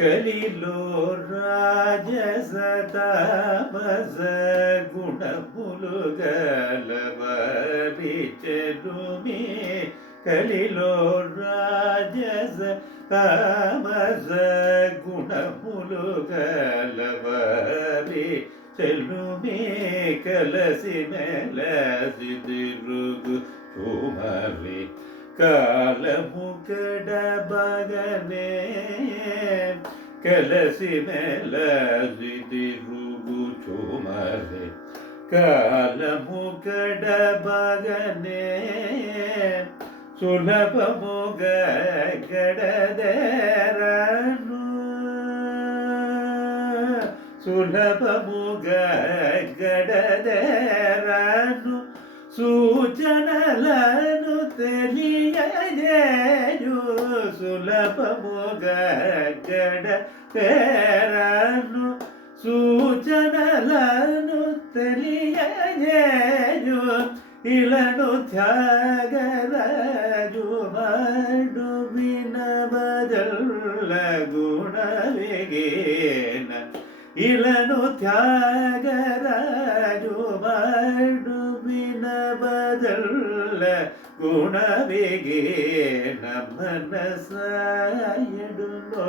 కలిలో రాజస తామస గుణములు గలవారి చెలుమే కలిలో రాజస తామస గుణములు గలవారి చెలుమే కలసి మెలసి తిరుగు చుమలి కాలము కడబగనే కలసి మెలసి తిరుగుచుమలి కాలము కడబగనే సులభముగ గడదేరను సులభముగ గడదేరను సూచనలను తెలియజేయు సులభముగ గడదేరను సూచనలను తెలియజేయు ఇలను త్యాగరాజు మడు వినబదల్ల గుణవిగేన ఇలను త్యాగరాజు మడు వినబదల్ల గుణవిగేన మనసాయడులో